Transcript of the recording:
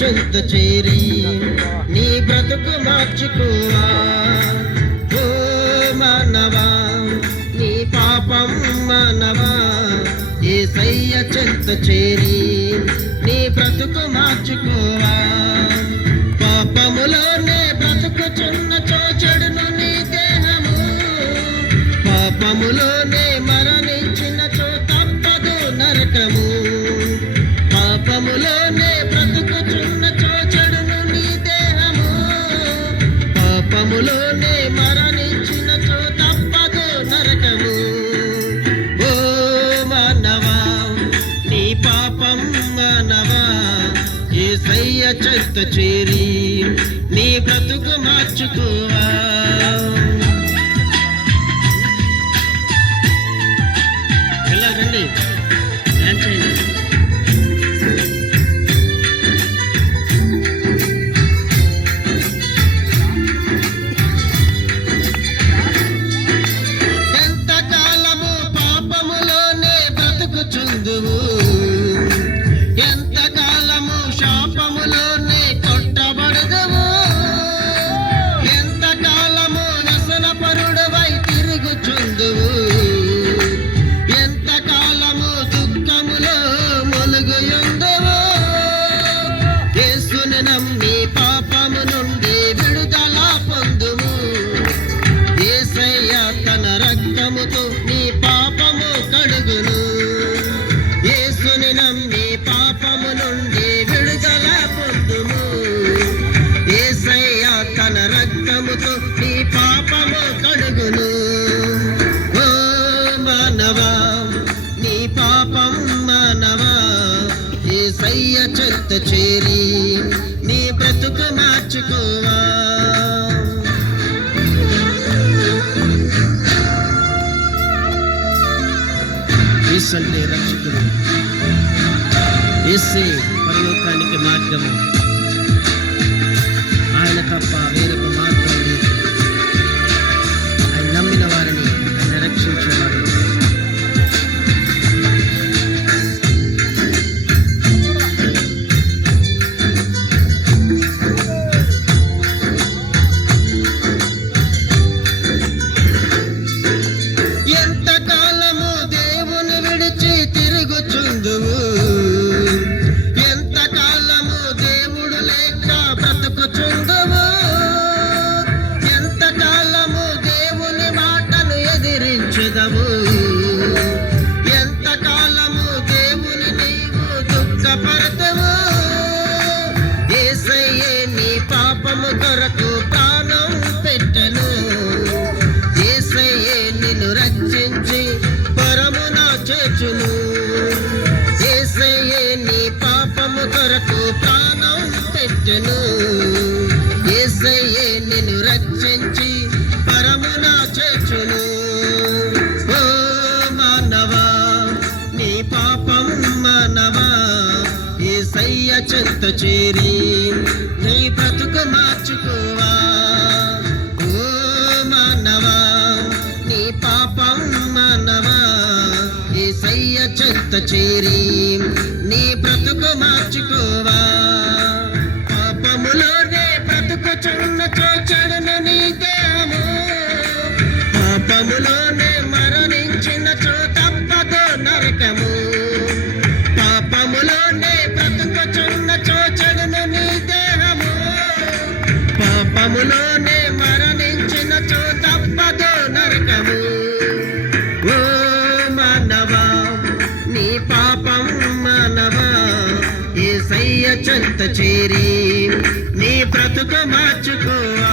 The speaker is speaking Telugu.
చెంత చేరి నీ బ్రతుకు మార్చుకోవా. ఓ మానవా నీ పాపం మానవా యేసయ్య చెంత చేరి నీ బ్రతుకు మార్చుకోవా. పాపములోనే బ్రతుకుచున్నచో చెడును నీ దేహము, పాపములోనే మరణించినచో తప్పదు నరకము. పాపములోనే బ్రతుకుచున్నచో చెడును నీ దేహము, పాపములోనే మరణించినచో తప్పదు నరకము. ఓ మానవా నీ పాపం మానవా యేసయ్య చెంత చేరి నీ బ్రతుకు మార్చుకోవా. ఎలాగండి డాన్స్ చేయండి. ఎంతకాలము పాపములోనే బ్రతుకుచుందువు, ఎంతకాలము శాపములోనే కొట్టబడదువు, ఎంతకాలము వ్యసనపరుడవై తిరుగుచుందువు, ఎంతకాలము దుఃఖములో ములుగుయుందువు. యేసుని నమ్మి పాపము నుండి విడుదల పొందుము. యేసయ్య తన రక్తముతో నీ పాపము కడుగును. యేసుని నమ్మి పాపము నుండి విడుదల పొందుము. యేసయ్య తన రక్తముతో నీ పాపము కడుగును. ఓ మానవా నీ పాపం మానవా యేసయ్య చెంత చేరి నీ బ్రతుకు మార్చుకోవా. యేసే రక్షకుడు, యేసే పరలోకానికి మార్గము, ఆయన తప్ప వేరొక మార్గం లేదు. ఆయన నమ్మిన వారిని ఆయన రక్షించేవాడు. ఎంతకాలము దేవుని విడిచి తిరుగుచుందువు, ఎంతకాలము దేవుడు లేక బ్రతుకుచుందువు, ఎంతకాలము దేవుని మాటను ఎదిరించుదవు, ఎంతకాలము దేవుని నీవు దుఃఖపరతవు. యేసయ్యే నీ పాపము కొరకు ప్రాణం పెట్టెను. యేసయ్యే నిన్ను రక్షించి పరమున చేర్చును. యేసయ్యే నీ పాపము కొరకు ప్రాణం పెట్టెను. యేసయ్యే నిన్ను రక్షించి పరమున చేర్చును. ఓ మానవా నీ పాపం మానవా యేసయ్య చెంత చేరి నీ బ్రతుకు మార్చుకోవా. ఓ మానవా నీ పాపం మానవా యేసయ్య చెంత చేరి నీ బ్రతుకు మార్చుకోవా. పాపములోనే బ్రతుకుచున్నచో చెడును నీ దేహము, పాపములోనే మరణించినచో తప్పదు నరకము. పాపములోనే బ్రతుకుచున్నచో చెడును నీ దేహము, పాపములోనే మరణించినచో తప్పదు నరకము. ఓ మానవా నీ పాపం మానవా యేసయ్య చెంత చేరి నీ బ్రతుకు మార్చుకోవా.